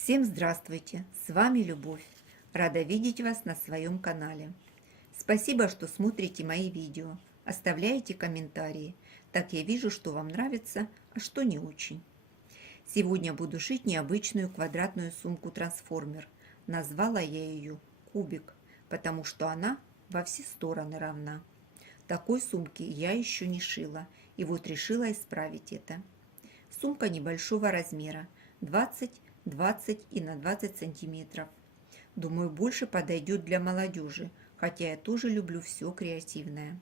Всем здравствуйте! С вами Любовь. Рада видеть вас на своем канале. Спасибо, что смотрите мои видео, оставляете комментарии. Так я вижу, что вам нравится, а что не очень. Сегодня буду шить необычную квадратную сумку-трансформер. Назвала я ее «Кубик», потому что она во все стороны равна. Такой сумки я еще не шила, и вот решила исправить это. Сумка небольшого размера, 20 и на 20 сантиметров. Думаю, больше подойдет для молодежи, хотя я тоже люблю все креативное.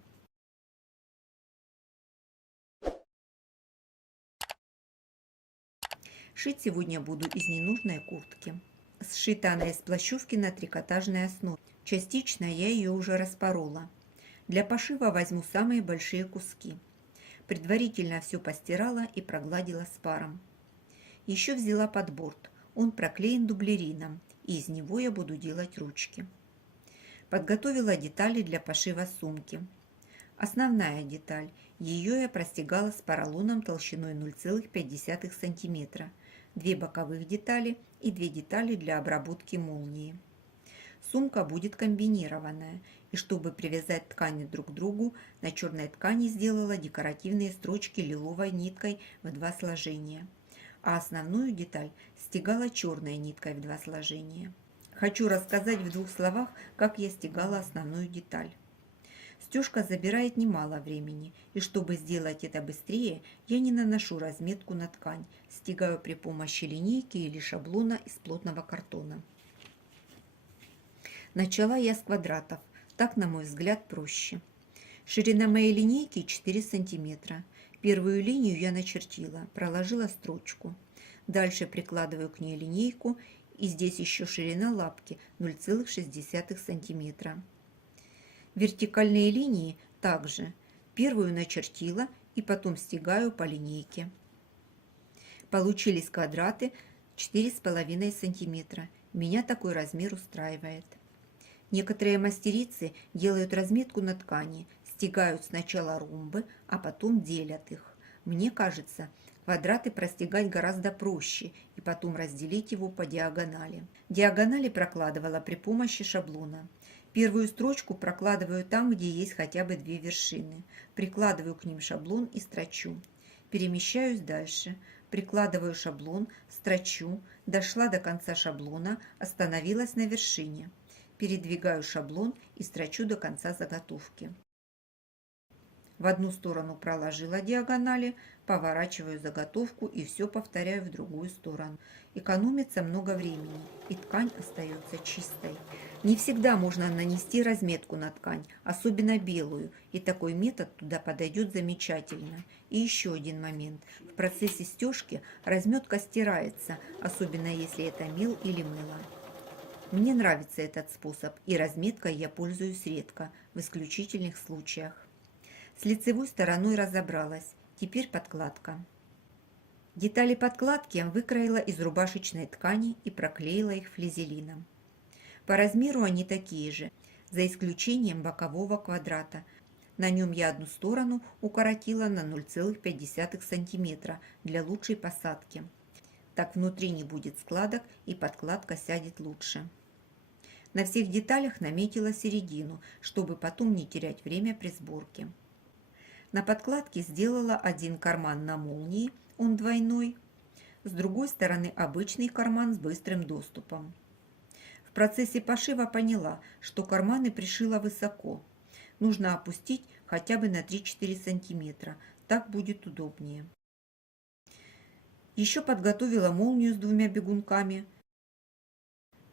Шить сегодня буду из ненужной куртки. Сшита она из плащевки на трикотажной основе. Частично я ее уже распорола. Для пошива возьму самые большие куски. Предварительно все постирала и прогладила с паром. Еще взяла подборд. Он проклеен дублерином, и из него я буду делать ручки. Подготовила детали для пошива сумки. Основная деталь. Ее я простегала с поролоном толщиной 0,5 см. Две боковых детали и две детали для обработки молнии. Сумка будет комбинированная, и чтобы привязать ткани друг к другу, на черной ткани сделала декоративные строчки лиловой ниткой в 2 сложения. А основную деталь стегала черной ниткой в 2 сложения. Хочу рассказать в 2 словах, как я стегала основную деталь. Стежка забирает немало времени, и чтобы сделать это быстрее, я не наношу разметку на ткань, стегаю при помощи линейки или шаблона из плотного картона. Начала я с квадратов, так, на мой взгляд, проще. Ширина моей линейки 4 сантиметра. Первую линию я начертила, проложила строчку. Дальше прикладываю к ней линейку, и здесь еще ширина лапки 0,6 см. Вертикальные линии также. Первую начертила и потом стегаю по линейке. Получились квадраты 4,5 см. Меня такой размер устраивает. Некоторые мастерицы делают разметку на ткани, стегают сначала ромбы, а потом делят их. Мне кажется, квадраты простегать гораздо проще и потом разделить его по диагонали. Диагонали прокладывала при помощи шаблона. Первую строчку прокладываю там, где есть хотя бы 2 вершины. Прикладываю к ним шаблон и строчу. Перемещаюсь дальше. Прикладываю шаблон, строчу, дошла до конца шаблона, остановилась на вершине. Передвигаю шаблон и строчу до конца заготовки. В одну сторону проложила диагонали, поворачиваю заготовку и все повторяю в другую сторону. Экономится много времени, и ткань остается чистой. Не всегда можно нанести разметку на ткань, особенно белую, и такой метод туда подойдет замечательно. И еще один момент. В процессе стежки разметка стирается, особенно если это мел или мыло. Мне нравится этот способ, и разметкой я пользуюсь редко, в исключительных случаях. С лицевой стороной разобралась, теперь подкладка. Детали подкладки я выкроила из рубашечной ткани и проклеила их флизелином. По размеру они такие же, за исключением бокового квадрата. На нем я одну сторону укоротила на 0,5 см для лучшей посадки. Так внутри не будет складок и подкладка сядет лучше. На всех деталях наметила середину, чтобы потом не терять время при сборке. На подкладке сделала один карман на молнии, он двойной. С другой стороны обычный карман с быстрым доступом. В процессе пошива поняла, что карманы пришила высоко. Нужно опустить хотя бы на 3-4 см, так будет удобнее. Еще подготовила молнию с 2 бегунками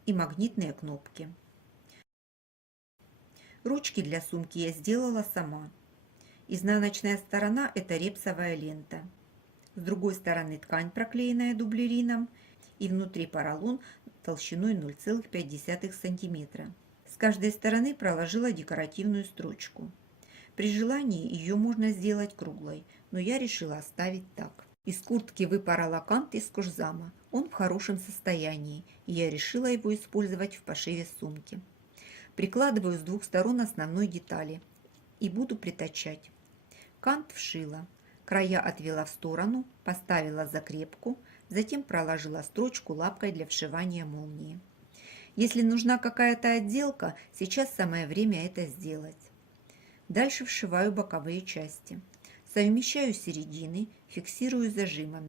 и магнитные кнопки. Ручки для сумки я сделала сама. Изнаночная сторона – это репсовая лента. С другой стороны ткань, проклеенная дублерином, и внутри поролон толщиной 0,5 см. С каждой стороны проложила декоративную строчку. При желании ее можно сделать круглой, но я решила оставить так. Из куртки выпорола кант из кожзама. Он в хорошем состоянии, и я решила его использовать в пошиве сумки. Прикладываю с 2 сторон основной детали и буду притачать. Кант вшила, края отвела в сторону, поставила закрепку, Затем проложила строчку лапкой для вшивания молнии. Если нужна какая-то отделка, сейчас самое время это сделать. Дальше вшиваю боковые части. Совмещаю середины, фиксирую зажимами.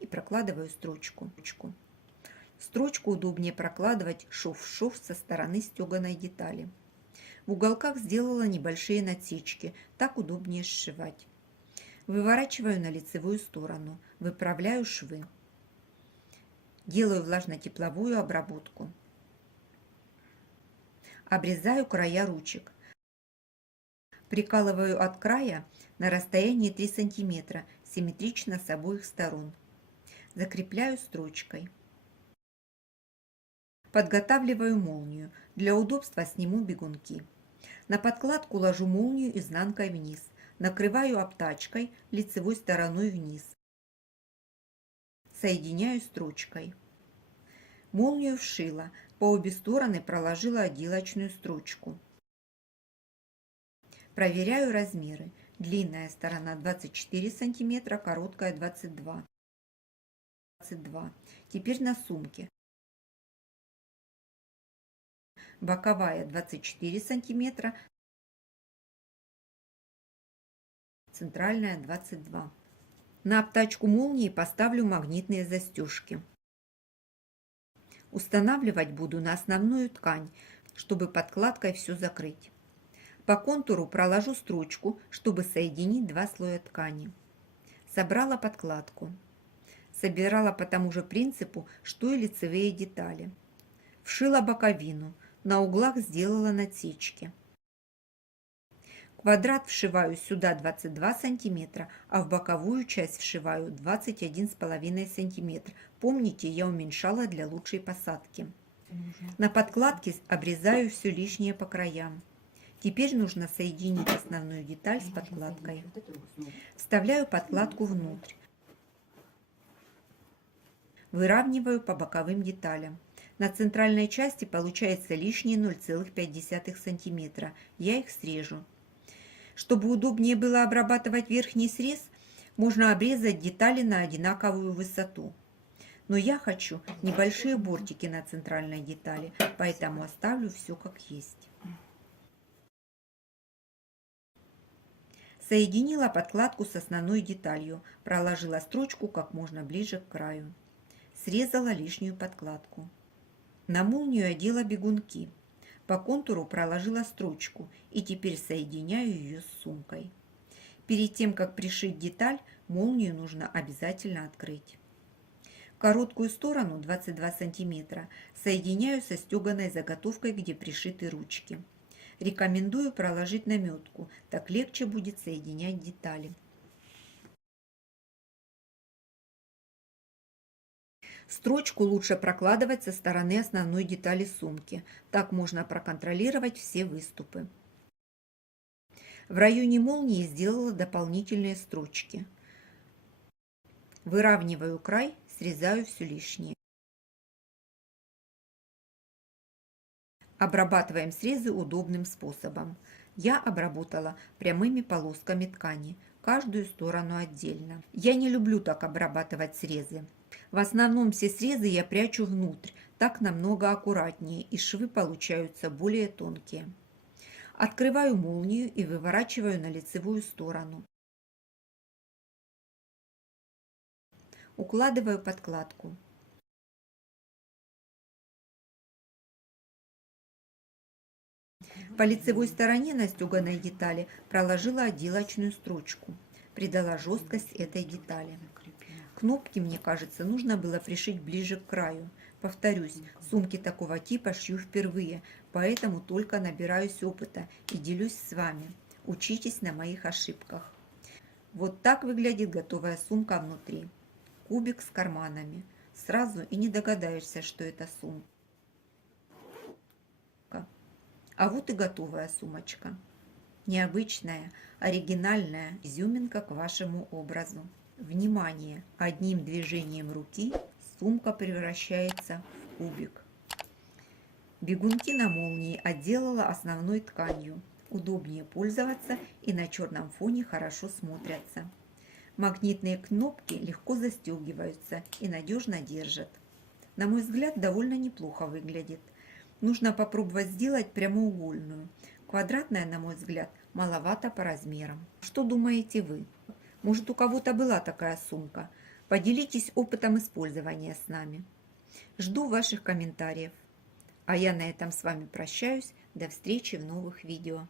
И прокладываю строчку. Строчку удобнее прокладывать шов в шов со стороны стеганой детали. В уголках сделала небольшие надсечки, так удобнее сшивать. Выворачиваю на лицевую сторону, выправляю швы. Делаю влажно-тепловую обработку. Обрезаю края ручек. Прикалываю от края на расстоянии 3 см, симметрично с обоих сторон. Закрепляю строчкой. Подготавливаю молнию. Для удобства сниму бегунки. На подкладку ложу молнию изнанкой вниз. Накрываю обтачкой лицевой стороной вниз. Соединяю строчкой. Молнию вшила. По обе стороны проложила отделочную строчку. Проверяю размеры. Длинная сторона 24 см, короткая 22. Теперь на сумке. Боковая 24 см, центральная 22. На обтачку молнии поставлю магнитные застежки. Устанавливать буду на основную ткань, чтобы подкладкой все закрыть. По контуру проложу строчку, чтобы соединить два слоя ткани. Собрала подкладку. Собирала по тому же принципу, что и лицевые детали. Вшила боковину. На углах сделала надсечки. Квадрат вшиваю сюда 22 см, а в боковую часть вшиваю 21,5 см. Помните, я уменьшала для лучшей посадки. На подкладке обрезаю все лишнее по краям. Теперь нужно соединить основную деталь с подкладкой. Вставляю подкладку внутрь. Выравниваю по боковым деталям. На центральной части получается лишние 0,5 см. Я их срежу. Чтобы удобнее было обрабатывать верхний срез, можно обрезать детали на одинаковую высоту. Но я хочу небольшие бортики на центральной детали, поэтому оставлю все как есть. Соединила подкладку с основной деталью, проложила строчку как можно ближе к краю. Срезала лишнюю подкладку. На молнию одела бегунки. По контуру проложила строчку и теперь соединяю ее с сумкой. Перед тем, как пришить деталь, молнию нужно обязательно открыть. Короткую сторону 22 см соединяю со стеганой заготовкой, где пришиты ручки. Рекомендую проложить наметку, так легче будет соединять детали. Строчку лучше прокладывать со стороны основной детали сумки. Так можно проконтролировать все выступы. В районе молнии сделала дополнительные строчки. Выравниваю край, срезаю все лишнее. Обрабатываем срезы удобным способом. Я обработала прямыми полосками ткани, каждую сторону отдельно. Я не люблю так обрабатывать срезы. В основном все срезы я прячу внутрь, так намного аккуратнее и швы получаются более тонкие. Открываю молнию и выворачиваю на лицевую сторону. Укладываю подкладку. По лицевой стороне на стеганой детали проложила отделочную строчку. Придала жесткость этой детали. Кнопки, мне кажется, нужно было пришить ближе к краю. Повторюсь, сумки такого типа шью впервые, поэтому только набираюсь опыта и делюсь с вами. Учитесь на моих ошибках. Вот так выглядит готовая сумка внутри. Кубик с карманами. Сразу и не догадаешься, что это сумка. А вот и готовая сумочка. Необычная, оригинальная изюминка к вашему образу. Внимание! Одним движением руки сумка превращается в кубик. Бегунки на молнии отделала основной тканью. Удобнее пользоваться и на черном фоне хорошо смотрятся. Магнитные кнопки легко застегиваются и надежно держат. На мой взгляд, довольно неплохо выглядит. Нужно попробовать сделать прямоугольную. Квадратная, на мой взгляд, маловато по размерам. Что думаете вы? Может, у кого-то была такая сумка? Поделитесь опытом использования с нами. Жду ваших комментариев. А я на этом с вами прощаюсь. До встречи в новых видео.